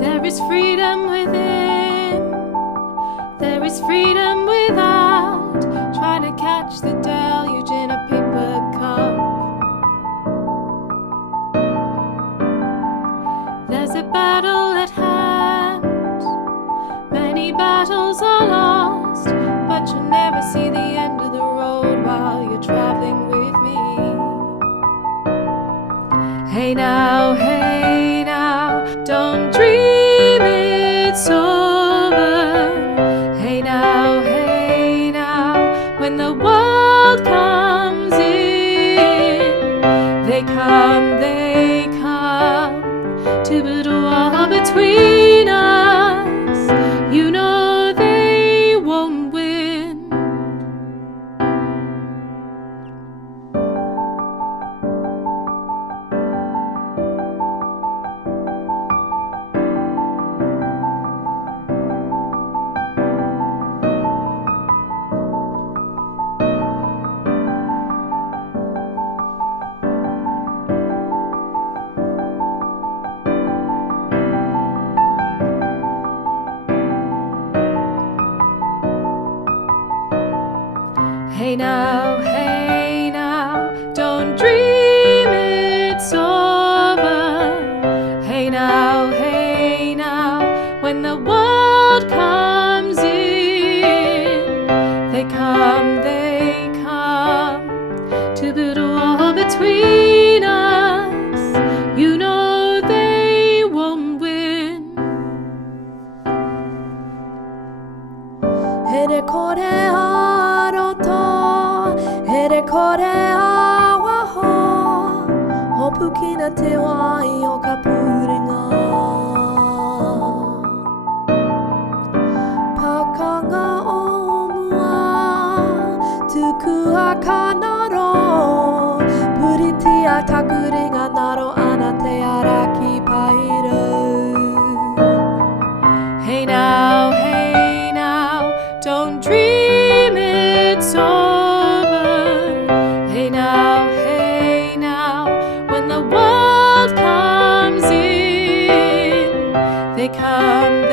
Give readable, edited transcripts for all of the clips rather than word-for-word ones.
There is freedom within, there is freedom without, trying to catch the deluge in a paper cup. There's a battle at hand, many battles are lost, but you'll never see the end of the road while you're traveling with me. Hey now, don't dream it's over. Hey now, when the world comes in, they come to build a wall between us. You know they won't win. Hey now, don't dream it's over. Hey now, when the world comes in, they come to build a wall between us. You know they won't win. Here kore awa ho, hopu kina te wai o ka puringa. Pakanga o mua, tuku a kanaro, puriti a takuringa naro ana te araki pairo. Hey now, don't dream it's over. Hey now, when the world comes in, they come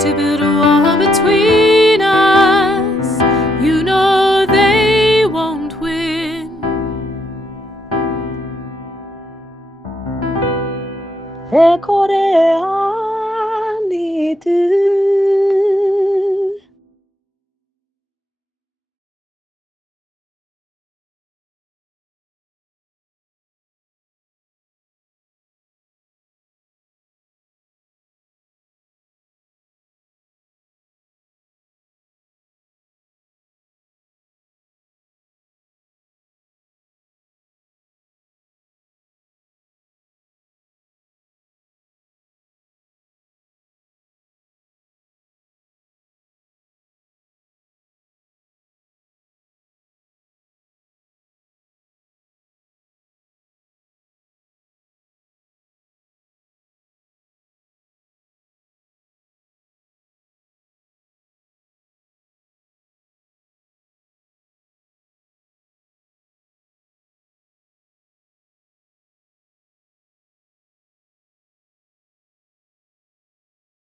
to build a wall between us. You know they won't win. E kore ani tu